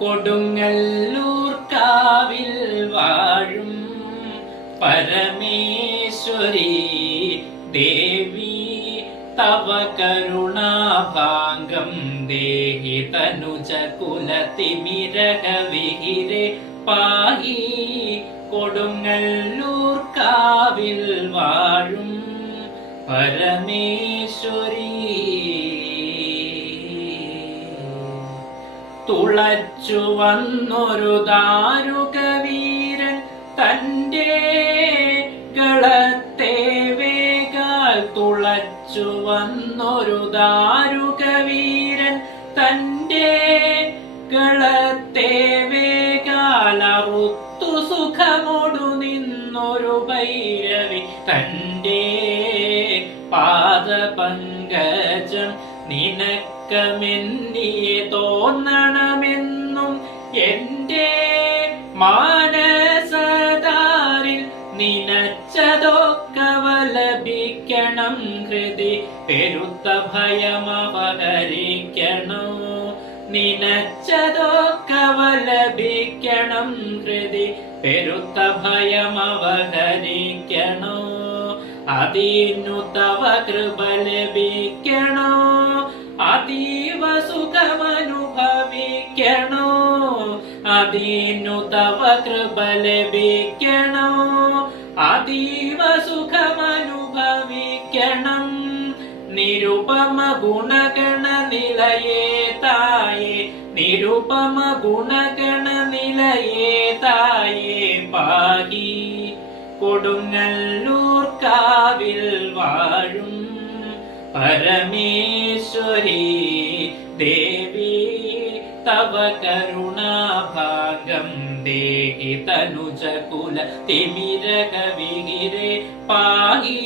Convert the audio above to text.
കൊടുങ്ങല്ലൂർ കാവിൽ വാഴും പരമേശ്വരി ദേവി തവ കരുണാഭാംഗം ദേഹി തനുജ കുലതിമിരക വിഹിരെ പാഹി. കൊടുങ്ങല്ലൂർ കാവിൽ വാഴും പരമേശ്വരി തുളച്ചു വന്നൊരു ദാരുകവീരൻ തൻ്റെ കളത്തെ വേഗാൽ തുളച്ചു വന്നൊരു ദാരുകവീരൻ തൻ്റെ കളത്തെ വേഗാൽ അറുത്തു സുഖമോടു നിന്നൊരു ഭൈരവി തൻ്റെ പാദപങ്കജം നിനക്കമെന്നിയെ തോന്നണമെന്നും എൻ്റെ മാനസതാരിൽ നിനച്ചതൊക്കവലഭിക്കണം. ഹൃദി പെരുത്ത ഭയമപഹരിക്കണോ നിനച്ചതൊക്കവലഭിക്കണം. ഹൃദി പെരുത്ത ഭയമപഹരിക്കണോ. അതിനു തവ കൃപ ലഭിക്കണോ. അതീവ സുഖമനുഭവിക്കണോ. അതിനു തവ കൃപ ലഭിക്കണോ. അതീവ സുഖമനുഭവിക്കണം. നിരുപമ ഗുണഗണ നിലയേ തായേ നിരുപമ ഗുണഗണ നിലയേ തായേ പാഹി. കൊടുങ്ങല്ലൂർ കാവിൽ വാഴും പരമേശ്വരി ദേവി തവ കരുണാഭാംഗം ദേഹി തനുജ കുലതിമിരക വിഹിരെ പാഹി.